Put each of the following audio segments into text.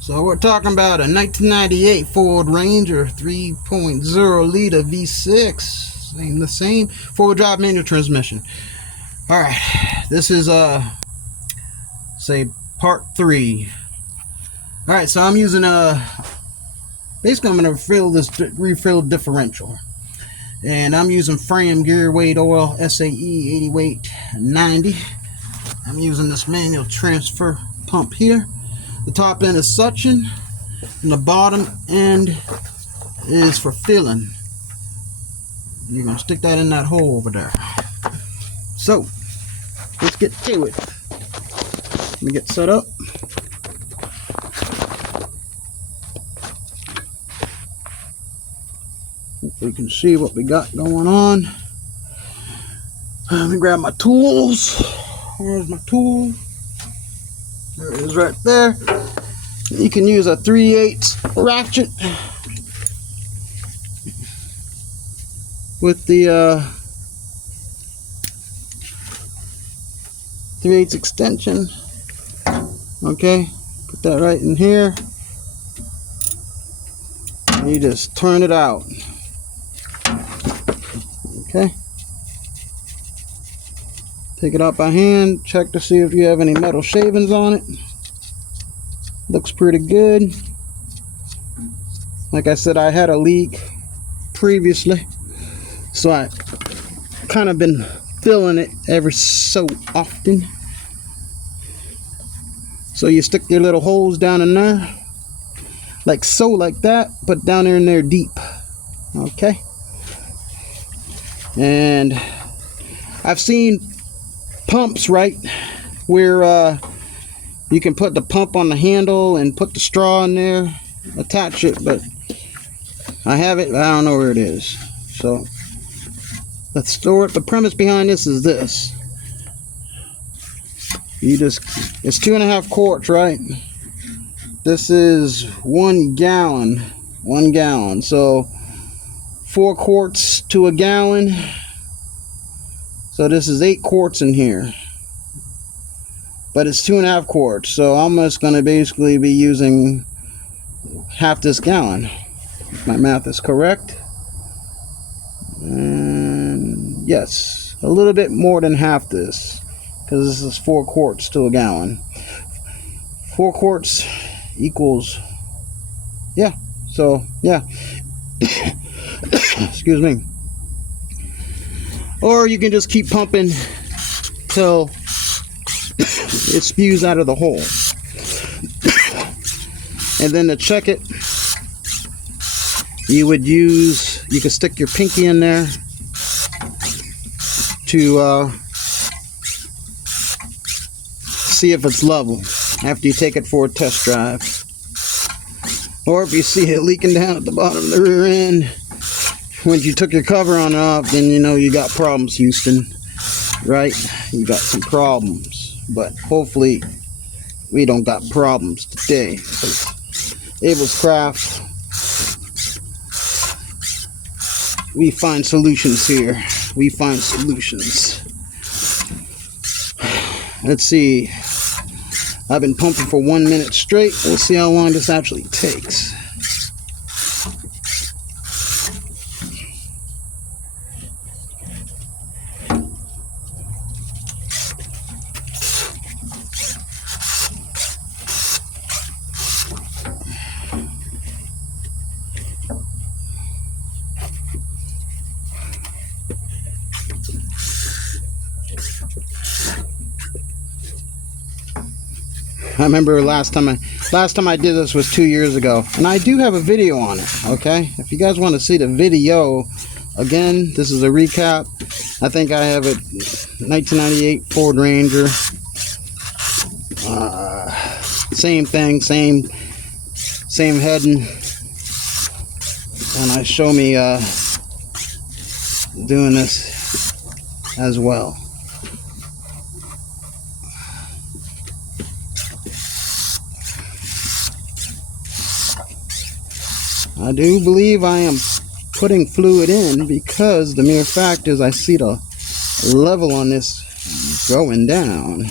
So we're talking about a 1998 Ford Ranger 3.0 liter V6. Same the same. Four-wheel drive manual transmission. Alright, this is say part 3. Alright, so I'm using basically I'm gonna refill differential. And I'm using FRAM gear weight oil SAE 80 weight 90. I'm using this manual transfer pump here. The top end is suction, and the bottom end is for filling. You're gonna stick that in that hole over there. So let's get to it. Let me get set up. Hopefully you can see what we got going on. Let me grab my tools. Where's my tool? There it is right there. You can use a 3/8 ratchet with the 3/8 extension. Okay, put that right in here. And you just turn it out. Okay. Take it out by hand, check to see if you have any metal shavings on it. Looks pretty good. Like I said, I had a leak previously, so I kind of been filling it every so often. So you stick your little holes down in there, like so, like that, but down there in there deep. Okay. And I've seen pumps, right, where you can put the pump on the handle and put the straw in there, attach it, but I have it, I don't know where it is. So let's store it. The premise behind this is this. It's 2.5 quarts, right? This is 1 gallon. 1 gallon. So 4 quarts to a gallon. So this is 8 quarts in here. But it's 2.5 quarts. So I'm just going to basically be using half this gallon. If my math is correct. And yes, a little bit more than half this. Because this is 4 quarts to a gallon. 4 quarts equals, yeah. So, yeah. Excuse me. Or you can just keep pumping till it spews out of the hole. And then to check it, you could stick your pinky in there to see if it's level after you take it for a test drive. Or if you see it leaking down at the bottom of the rear end when you took your cover on off, then you know you got problems, Houston. Right? You got some problems. But hopefully we don't got problems today. Ablecraft, we find solutions here. We find solutions. Let's see. I've been pumping for 1 minute straight. We'll see how long this actually takes. I remember last time I did this was 2 years ago, and I do have a video on it. Okay, if you guys want to see the video, again, this is a recap. I think I have it 1998 Ford Ranger. Same thing, same heading, and I show me doing this as well. I do believe I am putting fluid in because the mere fact is I see the level on this going down.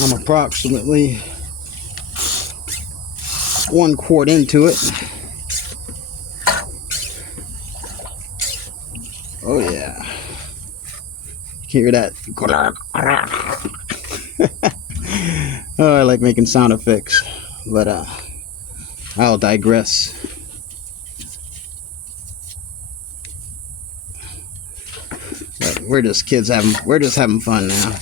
I'm approximately 1 quart into it. Oh yeah. Hear that? Oh, I like making sound effects, but I'll digress. But we're just having fun now.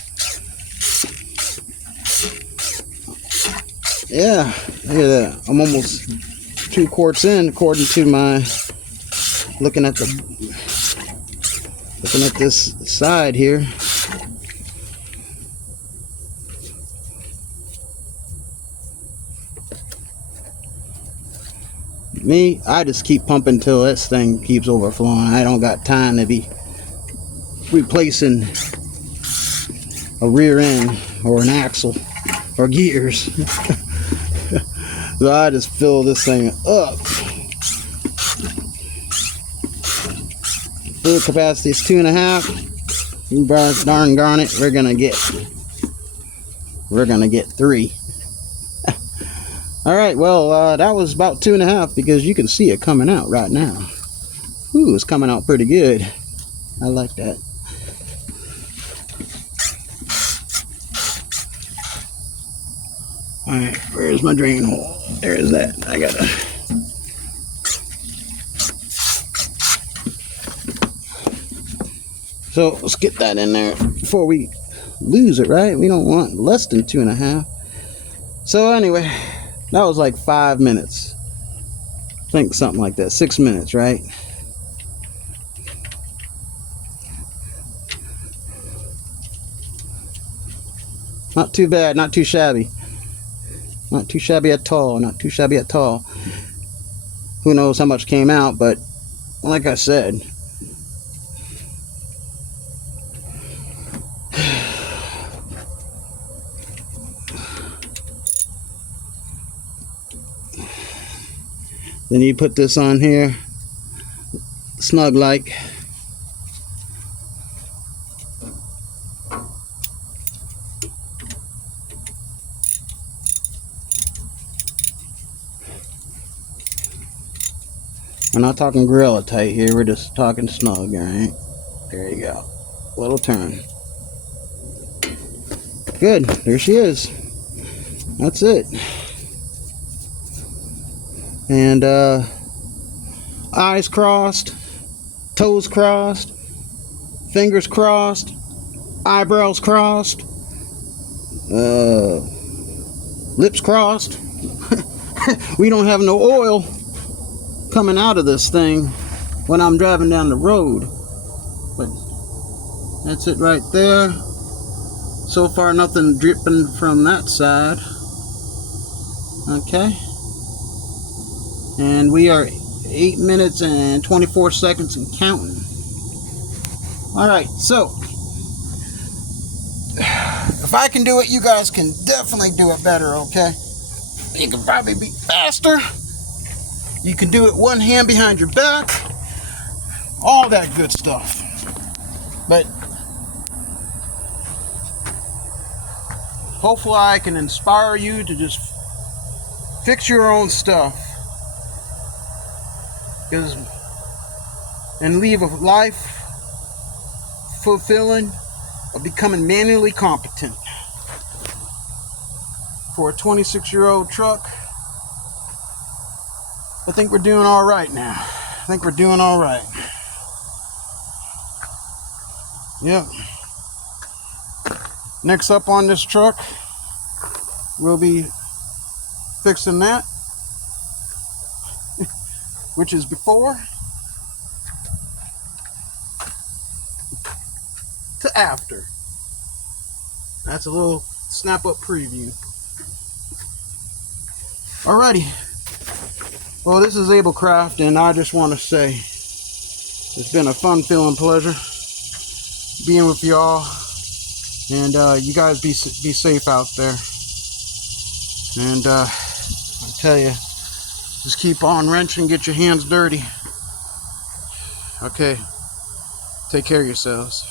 Yeah, look at that. I'm almost 2 quarts in, according to my looking at this side here. Me, I just keep pumping till this thing keeps overflowing. I don't got time to be replacing a rear end or an axle or gears. So I just fill this thing up. Full capacity is 2.5. You darn it, we're gonna get 3. All right, well, that was about 2.5 because you can see it coming out right now. Ooh, it's coming out pretty good. I like that. All right, where's my drain hole? There's that. I gotta. So let's get that in there before we lose it, right? We don't want less than 2.5. So anyway, that was like 5 minutes. I think something like that. 6 minutes, right? Not too bad, not too shabby. Not too shabby at all, not too shabby at all. Who knows how much came out, but like I said, then you put this on here, snug like. We're not talking gorilla tight here, we're just talking snug, alright? There you go. Little turn. Good, there she is. That's it. And eyes crossed, toes crossed, fingers crossed, eyebrows crossed, lips crossed. We don't have no oil coming out of this thing when I'm driving down the road, but that's it right there. So far nothing dripping from that side. Okay, and we are 8 minutes and 24 seconds and counting. All right, so if I can do it, you guys can definitely do it better. Okay, you can probably be faster. You can do it one hand behind your back, all that good stuff. But hopefully I can inspire you to just fix your own stuff, and leave a life fulfilling of becoming manually competent. For a 26-year-old truck, I think we're doing all right now. I think we're doing all right. Yep. Next up on this truck, we'll be fixing that, which is before to after. That's a little snap-up preview. Alrighty. Well, this is Ablecraft, and I just want to say it's been a fun-filling pleasure being with y'all, and you guys be safe out there. And I tell you, just keep on wrenching, get your hands dirty. Okay, take care of yourselves.